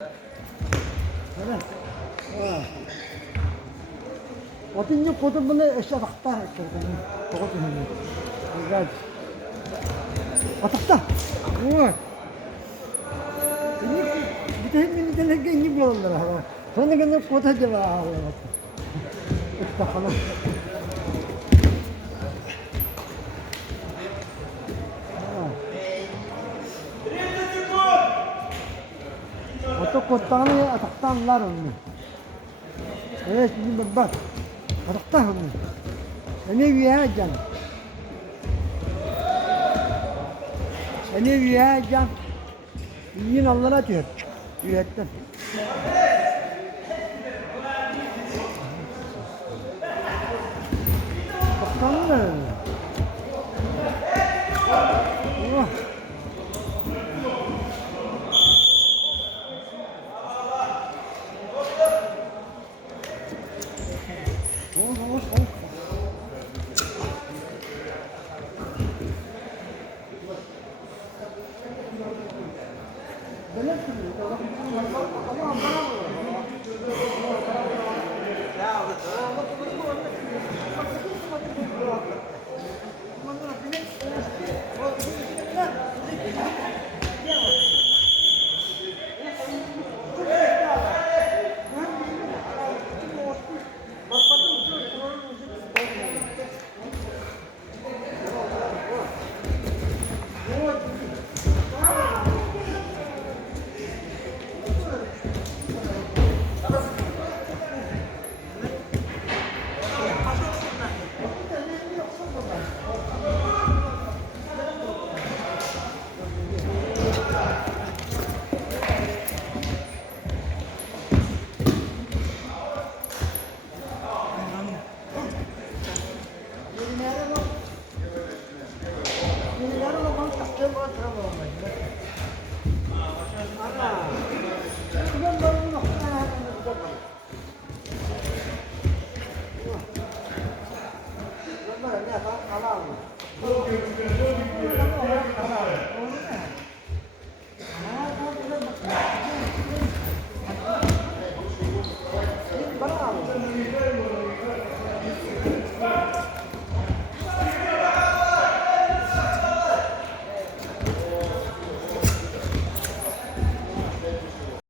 Evet. 어딘지 고등분에 에셔 박다 저거는 이거 아깝다. 우와. ini kita ini lagi ini belum lah. Soalnya kan kota aja lah. Kita kalau Atau kotanya ataktan larang ni. Ini berbak. Ataktan ni. Ini viajan. Ini viajan. Yine Allah'a diyor. Üretten. Ataktan mı? Oh.